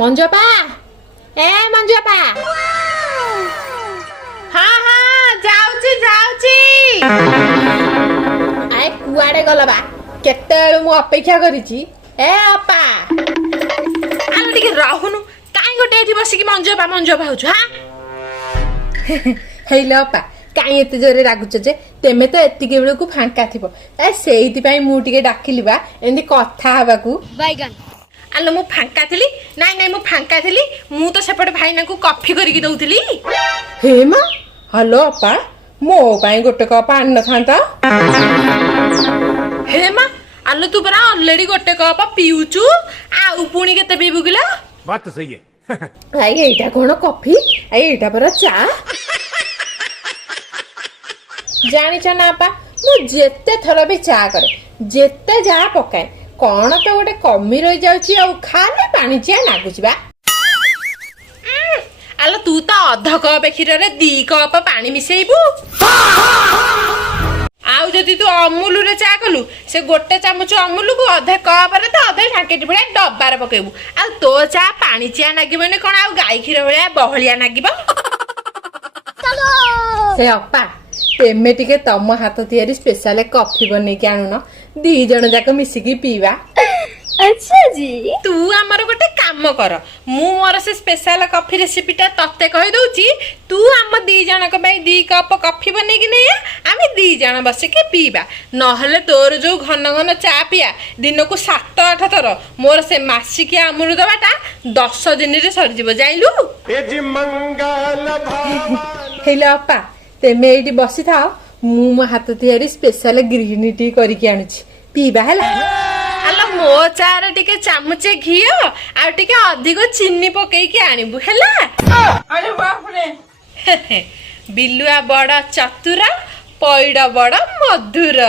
मंजपा ए मंजपा हाँ हाँ जाऊची जाऊची आए कुआड़े गल बा केते मु अपेक्षा करिची ए अपा आलो टिके रहनु काई गोटे एठी बसिकी मंजपा होछु हां हेलो अपा काई एते जोरे रागुच जे तेमे तो एतिके बेलकु फांका थिबो ए सेइति पई मु टिके डाकिली बा एंदी कथा हबाकू बैगन आलो मु फांका थिली नाई मु फांका थिली मु तो सेपटे भाईना को कॉफी करिकी दउथिली हे मा हेलो अपा मो पई गोटे कप आन न थांता हे मा आलो तू परा ऑलरेडी गोटे कप पिउचु आ पुणी केते पीबु किलो बात तो सही है आई एटा कोन कॉफी आई एटा पर चा जानिछ ना अपा मु जेते थर भी चा करे जेते जा पकाए कौन तो गोटे कमी रही जाउची आ खाली पानी चिया नागुची बा आलो तू तो अध कप क्षीर रे 2 कप पानी मिसेइबु आउ जदि तू अमूल रे चा कलु से गोटे चामच अमूल को अधे कप रे तो अधे ढाकेटी भड़े डब्बा रे पकेबु आ तो चा पानी चिया नागिबो ने कोन आ गाई क्षीर भलिया बहलिया नागिबो से अपा तेमे टिके तम हाथ तियारी स्पेशल कॉफी बनै के आनु न दी जण जाक मिसिकी पीवा अच्छा जी तू हमर गोटे काम कर मु मोर से स्पेशल कॉफी रेसिपीटा तत्ते कहि दउची तू हम 2 जनक पई 2 कप कॉफी बनै कि नै आमे 2 जन बसे के पीबा नहले तोर जो घन घन चा पिया दिन को 7-8 थर मोर से मासिकिया अमृत दबाटा 10 दिन रे सर जीव जाइलु ए जी मंगल भवन हेलो अपा तेमे एठी बसी थाओ मु मो हाथ तियारी स्पेशल ग्रीन टी करिके आनुची पीबा हैला आलो मो चार टिके चामचे घियो आ टिके अधिक चीनी पकई के आनिबु हैला अरे बाप रे बिलुआ बड़ा चतुरा पैड़ बड़ा मधुर